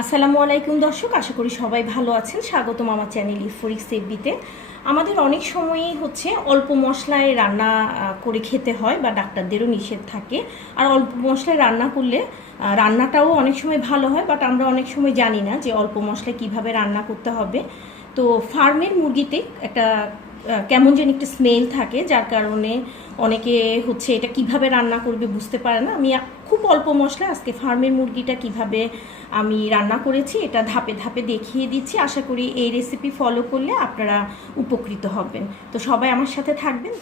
আসসালামু আলাইকুম দর্শক, আশা করি সবাই ভালো আছেন। স্বাগতম আমার চ্যানেল ইফরিক সেফবিতে আমাদের অনেক সময়ই হচ্ছে অল্প মশলায় রান্না করে খেতে হয় বা ডাক্তারদেরও নিষেধ থাকে। আর অল্প মশলায় রান্না করলে রান্নাটাও অনেক সময় ভালো হয় বাট আমরা অনেক সময় জানি না যে অল্প মশলায় কীভাবে রান্না করতে হবে। তো ফার্মের মুরগিতে একটা কেমন যেন একটা স্মেল থাকে, যার কারণে অনেকে হচ্ছে এটা কীভাবে রান্না করবে বুঝতে পারে না। আমি অল্প মশলা, আজকে ফার্মের মুরগিটা কীভাবে আমি রান্না করেছি এটা ধাপে ধাপে দেখিয়ে দিচ্ছি। আশা করি এই রেসিপি ফলো করলে আপনারা উপকৃত হবেন। তো সবাই আমার সাথে থাকবেন।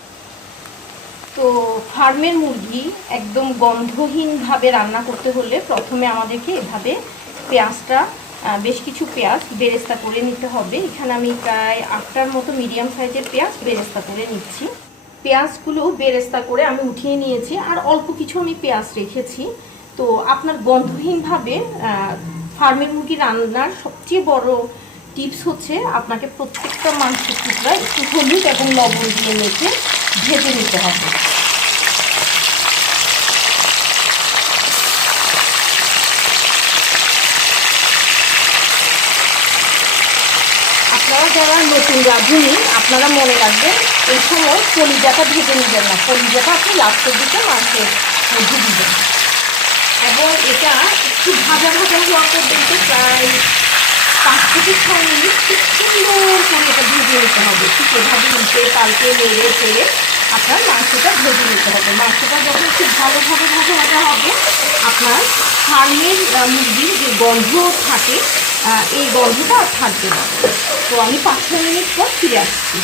তো ফার্মের মুরগি একদম গন্ধহীনভাবে রান্না করতে হলে প্রথমে আমাদেরকে এভাবে পেঁয়াজটা বেশ কিছু পেঁয়াজ বেরেস্তা করে নিতে হবে। এখানে আমি প্রায় আটটার মতো মিডিয়াম সাইজের পেঁয়াজ বেরেস্তা করে নিচ্ছি। পেঁয়াজগুলো বেরেস্তা করে আমি উঠিয়ে নিয়েছি, আর অল্প কিছু আমি পেঁয়াজ রেখেছি। তো আপনার গন্ধহীনভাবে ফার্মের মুরগি রান্নার সবচেয়ে বড় টিপস হচ্ছে আপনাকে প্রত্যেকটা মাংসের টুকরা একটু হলুদ এবং লবণ দিয়ে মেখে ভেজে নিতে হবে। আপনারা যারা নতুন রাঁধুনি, আপনারা মনে রাখবেন এই সময় কলিজাটা ভেজে নেবেন না। কলিজাটা আপনি লাস্টের দিকে মাংসের মধ্যে দিবেন। এবং এটা একটু ভাজা ভাজা হওয়া পর্যন্ত প্রায় পাঁচ থেকে ছয় মিনিট খুব সুন্দর করে এটা ভেজে নিতে হবে। ঠিক এভাবে উল্টে পাল্টে নেড়ে চেড়ে আপনার মাংসটা ভেজে নিতে হবে। মাংসটা যখন খুব ভালোভাবে ভাজা ভাজা হবে, আপনার ফার্মের মুরগির যে গন্ধ থাকে এই গন্ধটা আর থাকবে না। তো আমি পাঁচ ছয় মিনিট পর ফিরে আসছি।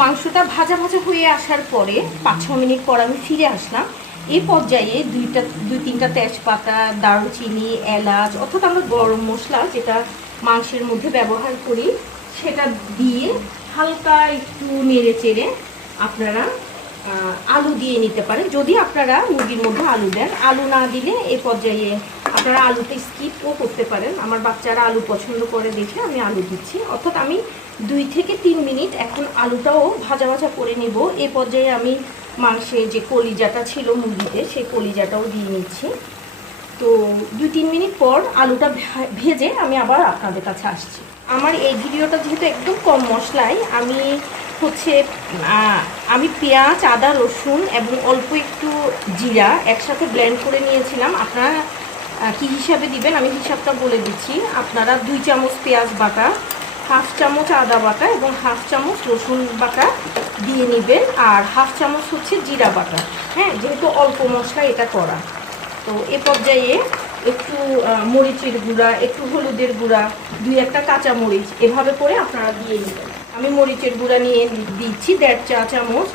মাংসটা ভাজা ভাজা হয়ে আসার পরে পাঁচ ছ মিনিট পর আমি ফিরে আসলাম। এই পর্যায়ে দুইটা, দুই তিনটা তেজপাতা, দারুচিনি, এলাচ অর্থাৎ আমরা গরম মশলা যেটা মাংসের মধ্যে ব্যবহার করি, সেটা দিয়ে হালকা একটু নেড়ে চেড়ে আপনারা আলু দিয়ে নিতে পারেন। যদি আপনারা মুরগির মধ্যে আলু দেন, আলু না দিলে এই পর্যায়ে আপনারা আলুটা স্কিপও করতে পারেন। আমার বাচ্চারা আলু পছন্দ করে দেখে আমি আলু দিচ্ছি। অর্থাৎ আমি দুই থেকে তিন মিনিট এখন আলুটাও ভাজা ভাজা করে নিব। এ পর্যায়ে আমি মাংসে যে কলিজাটা ছিল মুরগিতে, সেই কলিজাটাও দিয়ে নিচ্ছি। তো দুই তিন মিনিট পর আলুটা ভেজে আমি আবার আপনাদের কাছে আসছি। আমার এই ভিডিওটা যেহেতু একদম কম মশলায়, আমি হচ্ছে আমি পেঁয়াজ, আদা, রসুন এবং অল্প একটু জিরা একসাথে ব্লেন্ড করে নিয়েছিলাম। আপনারা কি হিসাবে দিবেন, আমি হিসাবটা বলে দিচ্ছি। আপনারা দুই চামচ পেঁয়াজ বাটা, হাফ চামচ আদা বাটা এবং হাফ চামচ রসুন বাটা দিয়ে নেবেন। আর হাফ চামচ হচ্ছে জিরা বাটা। হ্যাঁ যেহেতু অল্প মশলা এটা করা। তো এ পর্যায়ে একটু মরিচের গুঁড়া, একটু হলুদের গুঁড়া, দুই একটা কাঁচা মরিচ এভাবে করে আপনারা দিয়ে নেবেন। আমি মরিচের গুঁড়া নিয়ে দিচ্ছি দেড় চা চামচ।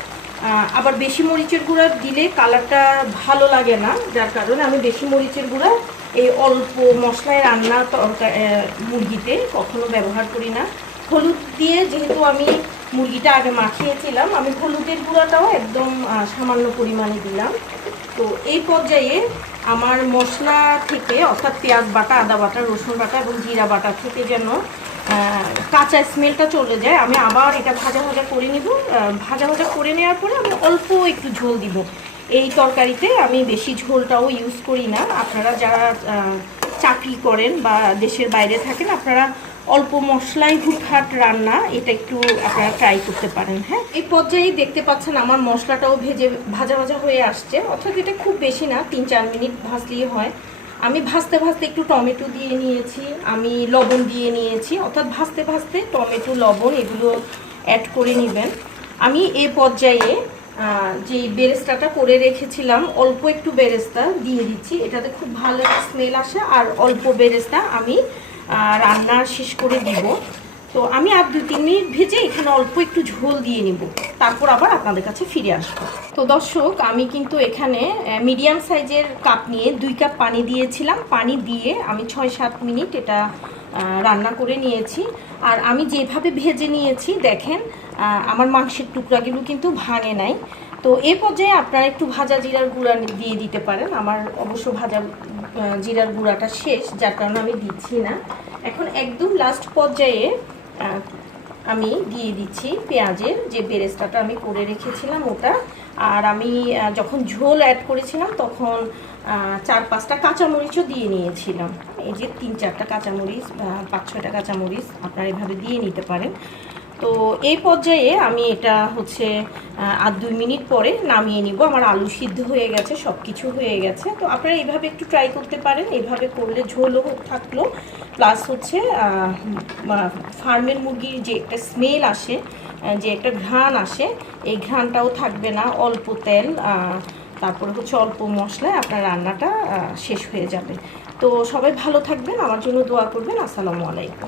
আবার বেশি মরিচের গুঁড়া দিলে কালারটা ভালো লাগে না, যার কারণে আমি বেশি মরিচের গুঁড়া এই অল্প মশলায় রান্না তরকা- মুরগিতে কখনো ব্যবহার করি না। হলুদ দিয়ে যেহেতু আমি মুরগিটা আগে মাখিয়েছিলাম, আমি হলুদের গুঁড়াটাও একদম সামান্য পরিমাণে দিলাম। তো এই পর্যায়ে আমার মশলা থেকে অর্থাৎ পেঁয়াজ বাটা, আদা বাটা, রসুন বাটা এবং জিরা বাটা থেকে যেন কাঁচা স্মেলটা চলে যায়। আমি আবার এটা ভাজা ভাজা করে নিব। ভাজা ভাজা করে নেওয়ার পরে আমি অল্প একটু ঝোল দিব। এই তরকারিতে আমি বেশি ঝোলটাও ইউজ করি না। আপনারা যারা চাকরি করেন বা দেশের বাইরে থাকেন, আপনারা অল্প মশলাই হুটহাট রান্না এটা একটু আপনারা ট্রাই করতে পারেন হ্যাঁ? এই পর্যায়ে দেখতে পাচ্ছেন আমার মশলাটাও ভেজে ভাজা ভাজা হয়ে আসছে। অর্থাৎ এটা খুব বেশি না, তিন চার মিনিট ভাজলেই হয়। আমি ভাজতে ভাজতে একটু টমেটো দিয়ে নিয়েছি, আমি লবণ দিয়ে নিয়েছি, অর্থাৎ ভাজতে ভাজতে টমেটো, লবণ এগুলো অ্যাড করে নেবেন। আমি এ পর্যায়ে যে বেরেস্তাটা করে রেখেছিলাম, অল্প একটু বেরেস্তা দিয়ে দিচ্ছি। এটাতে খুব ভালো স্মেল আসে আর অল্প বেরেস্তা আমি রান্না শেষ করে দিব। তো আমি আর দু তিন মিনিট ভেজে এখানে অল্প একটু ঝোল দিয়ে নিব। তারপর আবার আপনাদের কাছে ফিরে আসব। তো দর্শক, আমি কিন্তু এখানে মিডিয়াম সাইজের কাপ নিয়ে দুই কাপ পানি দিয়েছিলাম। পানি দিয়ে আমি ছয় সাত মিনিট এটা রান্না করে নিয়েছি। আর আমি যেভাবে ভেজে নিয়েছি, দেখেন আমার মাংসের টুকরাগুলো কিন্তু ভাঙে নাই। তো এ পর্যায়ে আপনারা একটু ভাজা জিরার গুঁড়া দিয়ে দিতে পারেন। আমার অবশ্য ভাজা জিরার গুঁড়াটা শেষ, যার কারণে আমি দিচ্ছি না। এখন একদম লাস্ট পর্যায়ে আমি দিয়ে দিচ্ছি পেঁয়াজের যে বেরেস্তাটা আমি করে রেখেছিলাম ওটা। আর আমি যখন ঝোল অ্যাড করেছিলাম তখন চার পাঁচটা কাঁচামরিচও দিয়ে নিয়েছিলাম। এই যে তিন চারটা কাঁচামরিচ পাঁচ ছয়টা কাঁচামরিচ আপনারা এভাবে দিয়ে নিতে পারেন। তো এই পর্যায়ে আমি এটা হচ্ছে আর দুই মিনিট পরে নামিয়ে নিব। আমার আলু সিদ্ধ হয়ে গেছে সব কিছু হয়ে গেছে। তো আপনারা এইভাবে একটু ট্রাই করতে পারেন। এইভাবে করলে ঝোলও থাকল। প্লাস হচ্ছে ফার্মের মুরগির যে একটা স্মেল আসে যে একটা ঘ্রাণ আসে, এই ঘ্রাণটাও থাকবে না। অল্প তেল তারপরে হচ্ছে অল্প মশলায় আপনার রান্নাটা শেষ হয়ে যাবে। তো সবাই ভালো থাকবেন। আমার জন্য দোয়া করবেন। আসসালামু আলাইকুম।